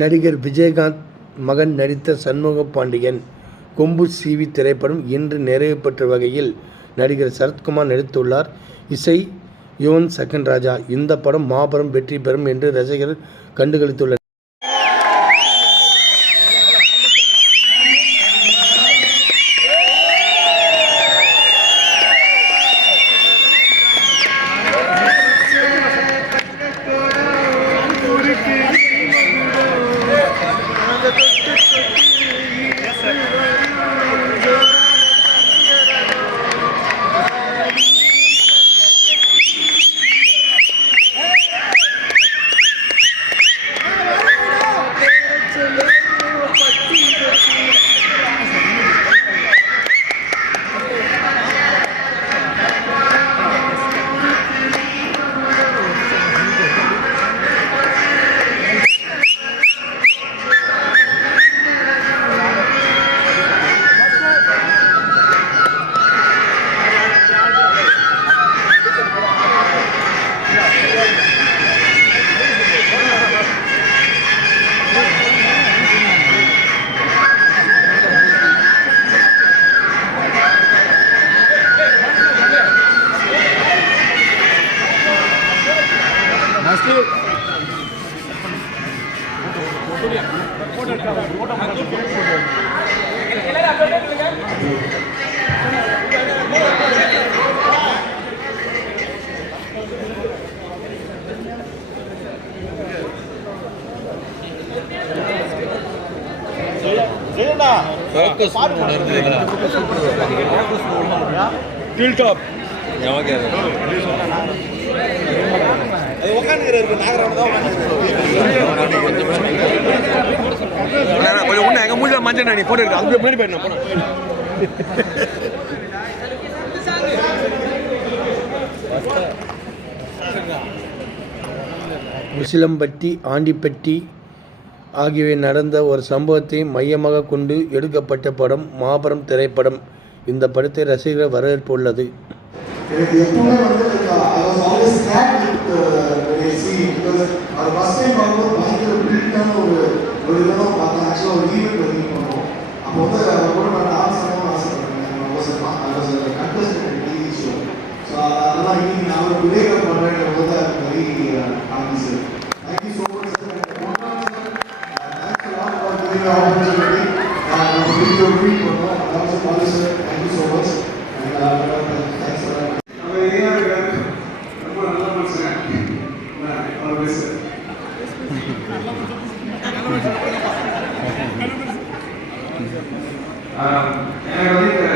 நடிகர் விஜயகாந்த் மகன் நடித்த சண்முக பாண்டியன் கொம்பு சீவி திரைப்படம் இன்று நிறைவு பெற்ற வகையில் நடிகர் சரத்குமார் நடித்துள்ளார். இசை யுவன் சக்கன் ராஜா இந்த படம் மாபெரும் வெற்றி பெறும் என்று ரசிகர்கள் கண்டுகளித்துள்ளனர். டில் டாப் கொஞ்சம் ஒண்ணு எங்க மூஞ்சில மஞ்சள் நான் நீ போட்டு இருக்கு அதுக்கு முன்னாடி போயிடணும் போன முசிலம்பட்டி ஆண்டிப்பட்டி ஆகியவை நடந்த ஒரு சம்பவத்தை மையமாக கொண்டு எடுக்கப்பட்ட படம் மாபெரும் திரைப்படம். இந்த படத்தை ரசிகர்கள் வரவேற்பு உள்ளது. ஈவெண்ட் வந்து பண்ணுவோம் அப்போ வந்து அதை கூட நான் டான்ஸ் பண்ணணும்னு ஆசைப்பட்டேன் was was contestant TV show so அதெல்லாம் இன்னைக்கு நான் ஒரு விவேகம் பண்ணுறேன் போது அது very happy sir thank you so much sir thanks lot for giving opportunity நான் வீடியோ ட்வீட் பண்ணோம் அதாவது Balu sir thank you so much thanks for அவர் ஏன் இருக்காரு ரொம்ப நல்ல மனுஷன் அவர் பேசுறாரு எனக்கு வந்து இந்த செட் வந்து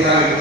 vida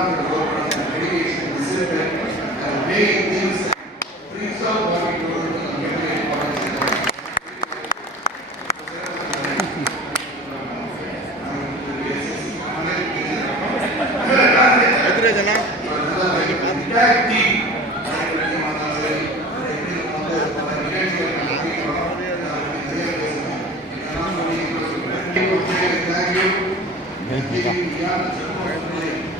program and work on education, discipline, and making things preserve what we do in middle and college. Thank you.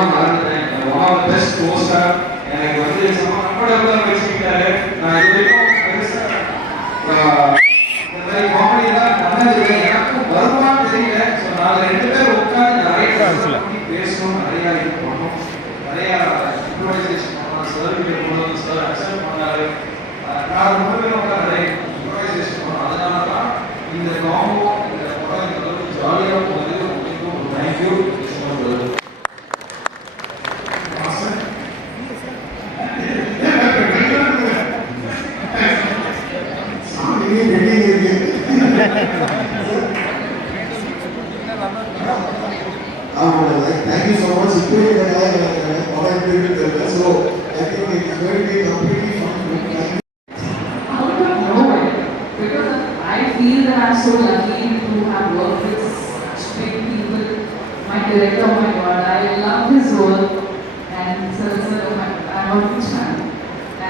நான் சொன்னா ஒன் ஆஃப் பெஸ்ட் போஸ்டர் எனக்கு வந்து கம்ஃபர்டபுளாக வச்சுக்கிட்டாரு நான் இது வரைக்கும் பெருசா இந்த மாதிரி காமெடி எல்லாம் பண்ணதில்லை. எனக்கும் வருமானு ஆமாம் தேங்க்யூ ஸோ மச் இப்படி இந்த கதை எனக்கு படம் எப்படி இருக்கு தெரியல so I think it's very be completely fun out of nowhere because I feel that I'm so lucky to have worked with such big people. My director, oh my god, I love his work and sir, sir, oh my, I'm a huge fan.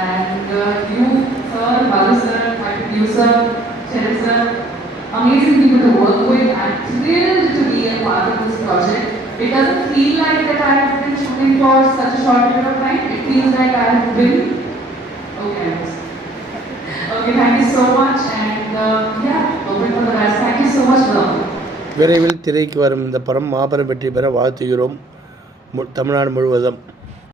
And uh, you, sir, Balu sir, my producer, Cheryl sir, amazing people to work with. I'm thrilled to be a part of this project. It doesn't feel like that I have been shooting for such a short period of time. It feels like I have been okay. Okay, thank you so much and uh, yeah, open for the rest. Thank you so much, love. விரைவில் திரைக்கு வரும் இந்த படம் மாபெரும் வெற்றி பெற வாழ்த்துகிறோம் தமிழ்நாடு முழுவதும்